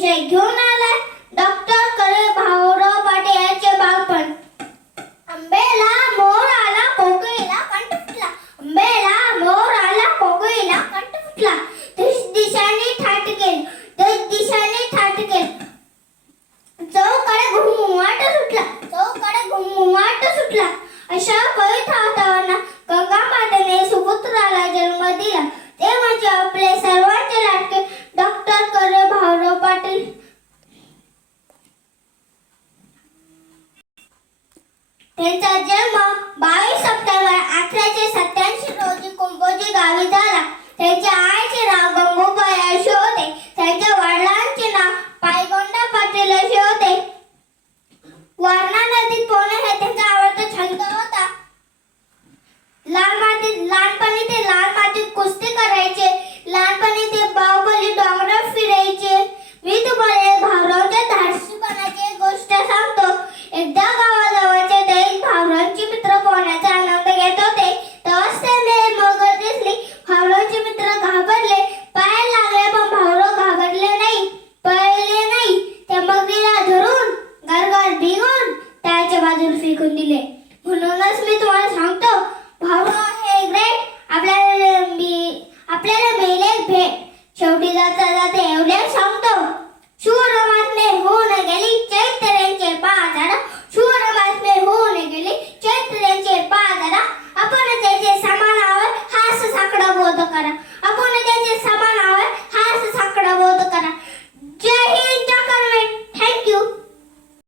chegou na నేను చదివామా బాగా ऐकून दिले. म्हणूनच मी तुम्हाला सांगतो भाऊ